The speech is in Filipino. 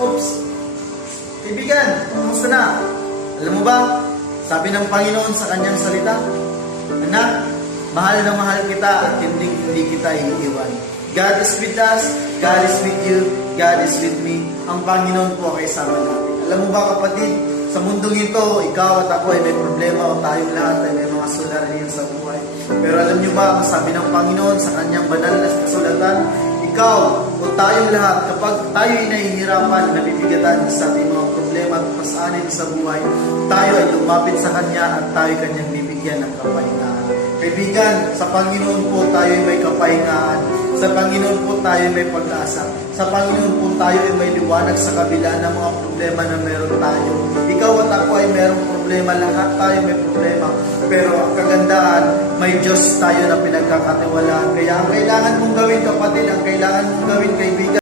Oops! Kaibigan, kamusta na? Alam mo ba, sabi ng Panginoon sa kanyang salita, anak, mahal na mahal kita at hindi kita iiwan. God is with us, God is with you, God is with me. Ang Panginoon po ay kasama natin. Alam mo ba kapatid, sa mundong ito, ikaw at ako ay may problema o tayong lahat ay may mga suliranin sa buhay. Pero alam niyo ba, ang sabi ng Panginoon sa kanyang banal na kasulatan, ikaw o tayong lahat, kapag tayo ay nahihirapan, nabibigatan sa ating mga problema at pasanin sa buhay, tayo ay lumapit sa Kanya at tayo Kanyang bibigyan ng kapahingaan. Kaibigan, sa Panginoon po tayo ay may kapahingaan. Sa Panginoon po tayo ay may pag-asa. Sa Panginoon po tayo ay may liwanag sa kabila ng mga problema na meron tayo. Ikaw at ako ay merong problema, lahat tayo may problema. Pero ang kagandahan, may Diyos tayo na pinagkakatiwalaan. Kaya ang kailangan mong gawin kapatid, ang kailangan mong gawin kaibigan,